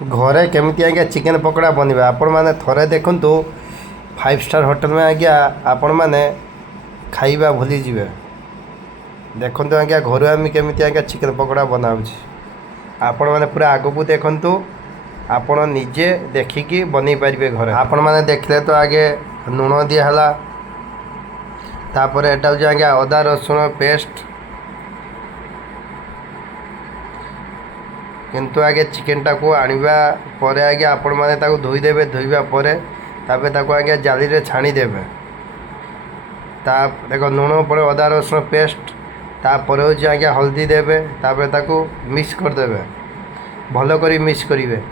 घरे केमती आज्ञा चिकेन पकोड़ा बनवा आपण मैंने थरे देखु 5 स्टार होटल में आज्ञा आपण मैंने खाइबा भूली जीवे। देखु आज्ञा घर आम केमी आज्ञा चिकेन पकोड़ा बनाऊँ आपण मैंने पूरा आग को देखु आपण निजे देखिकी बन पारे घर। आपण मैंने देखले तो आगे लुण दिहला तापर एटा हूँ आज्ञा अदा रसुण पेस्ट किंतु आगे चिकेनटा को आनिबा परे आगे आपण माने ताको धोईदेवे धोइबा परे तापे ताको आगे जाली रे छाणी देवे। ता देखो लुण पड़े अदा रसुण पेस्ट तापर हूँ आगे हल्दी देवे तापर ताको मिक्स कर देवे भलो करी मिक्स करिवे।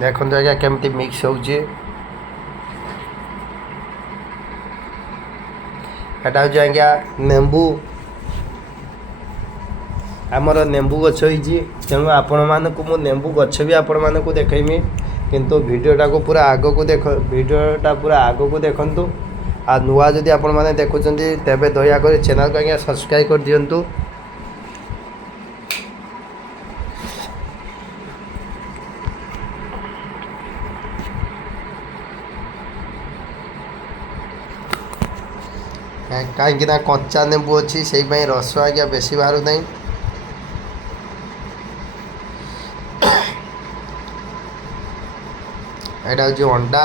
देखो आज्ञा केमती मिक्स होउची। एटा हूँ आज्ञा नेंबू आमर नेंबू गछ होइछि तेणु आपण मानकु मु नेंबू गछ भी आपण मानकु देखैमी किंतु वीडियोटा को पूरा आग को देख वीडियोटा पूरा आग को देखंतु। आ नुआ जदि आपण माने देखुचंती तेबे दया कर चैनल को आज्ञा सब्सक्राइब कर दियंतु। कहीं कच्चा नेबू अच्छी से रस आज्ञा बेसी बाहर नहीं। यहाँ हूँ अंडा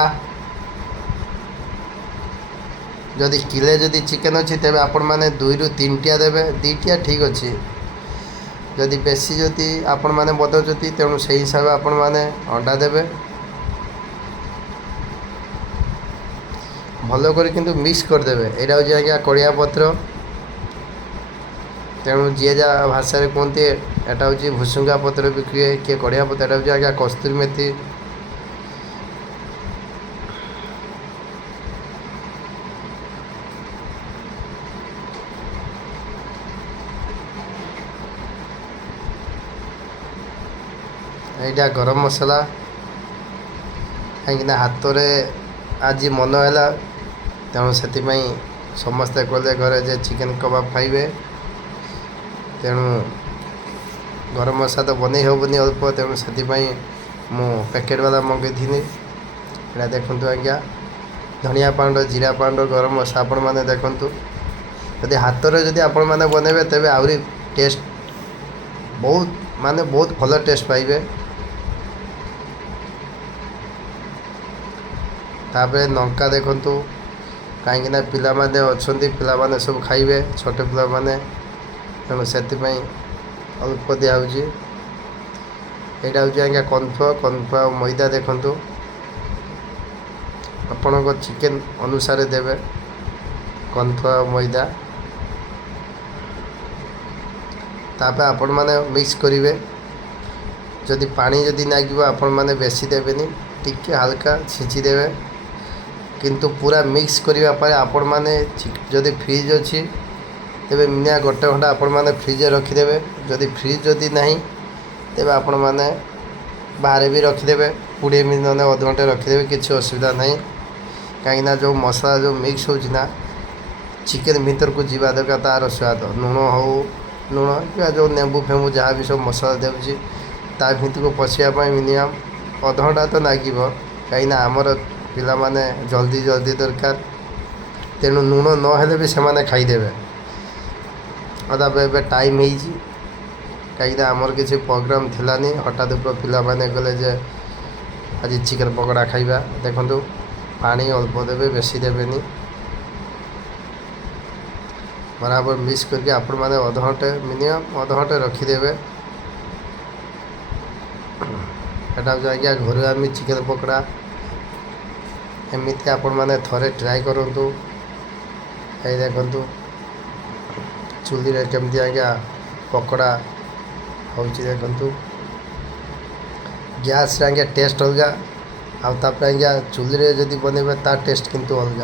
जदि किले जदि चिकेन अच्छी तेज आपण मैंने 2 ରୁ 3 टिया देवे 2 टिया ठीक अच्छे। जदि बेसी जदि आपण मैंने बदलुच्च तेणु से हिसाब से आपण मैंने अंडा देवे भल कर किंतु मिक्स करदेवे। यहाँ हूँ आज्ञा कड़िया पत्र तेणु जी जा भाषा कहते यहाँ हूँ भुसुंगा पत्र भी किए किए कड़िया पत्र। यहाँ हूँ आज्ञा कस्तूरी मेथी यहाँ गरम मसला कहीं हाथ में आज मन है तेणु से समस्ते कहले घरे जे चिकेन कबाब खाइबे तेणु गरम मसला तो बन हेनी अल्प तेणु से मु पैकेट वाला मंगई यहाँ देखु आज्ञा धनिया पाउडर जीरा पाउडर गरम मसला आपण मैंने देखु जदि हाथ में जदि आपण मैंने बनइबे तेबे आहरी टेस्ट बहुत माने बहुत भल टेस्ट पाइबे। तापर लंका देखु कहीं पिला माने अच्छी पिला माने सब खाइबे छोट पिला माने तेणु से अल्प दिया यहाँ हूँ आज्ञा कॉर्नफ्लोर मैदा देखु आपण चिकेन अनुसार देवे कॉर्नफ्लोर मैदा तापर आपण माने मिक्स करिवे। जदि पानी जदि नागिबो आपण माने बेसी देबेनी टिके हल्का छिंची देवे किंतु पूरा मिक्स करिवा परे आपण माने जदि फ्रिज अच्छी तेबे मिनिया गोटे घंटा आपण माने फ्रिज रखिदेवे। जदि फ्रिज जदि नहीं तेबे आपण माने बाहर भी रखिदेवे 20 मिनट ना आध घंटे रखिदेवे किसी असुविधा नहीं। कहीं जो मसला जो मिक्स होना चिकेन भीतर को जीवा दरकार तार स्वाद लुण हो लुण या जो नेंबू फेंबू जहाँ भी सब मसला देवची ता भीतर को पशियापाई मिनिमम आध घंटा तो लगे कहीं आमर पिला माने जल्दी जल्दी दरकार तेणु लुण नहेले भी से खाईदेवे। अदा ए टाइम हो कहीं आमर किसी प्रोग्राम थिलानी हठात पिला माने गले जे आज चिकेन पकोड़ा खाइबा देखु पानी अल्प देवे बेसी देवेनी बराबर मिक्स करके आपण मैंने अध घंटे मिनिमम अध घंटे रखिदेवे। यहाँ हूँ आज्ञा घर आम चिकेन पकोड़ा एमती आपण मैंने थरे ट्राए करूँ। ये देखु चूल्ही रे केमती आज्ञा पकोड़ा हो देखु गैस रे आज्ञा टेस्ट अलग आउे आज्ञा चूल्ही रे जदि बनइबे तार टेस्ट किंतु अलग।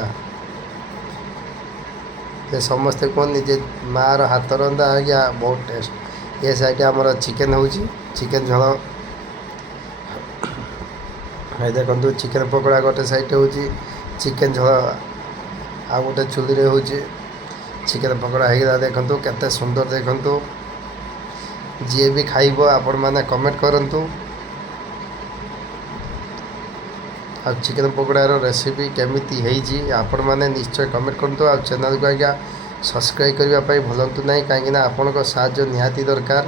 ये समस्ते कहते जे मार हाथ रंधा आज्ञा बहुत टेस्ट। ये साइड आमर चिकेन हो चिकेन झोल ये देखो चिकेन पकोड़ा गोटे साइड हूँ चिकेन झोल आ गोटे चूल्ही रे हूँ ଚିକେନ୍ ପକୋଡ଼ା ହେଇଗଲା ଦେଖନ୍ତୁ କେତେ ସୁନ୍ଦର ଦେଖନ୍ତୁ। ଯିଏ ବି ଖାଇବ ଆପଣମାନେ କମେଣ୍ଟ କରନ୍ତୁ। ଆଉ ଚିକେନ୍ ପକୋଡ଼ାର ରେସିପି କେମିତି ହେଇଛି ଆପଣମାନେ ନିଶ୍ଚୟ କମେଣ୍ଟ କରନ୍ତୁ। ଆଉ ଚ୍ୟାନେଲକୁ ଆଜ୍ଞା ସବସ୍କ୍ରାଇବ୍ କରିବା ପାଇଁ ଭୁଲନ୍ତୁ ନାହିଁ, କାହିଁକିନା ଆପଣଙ୍କ ସାହାଯ୍ୟ ନିହାତି ଦରକାର।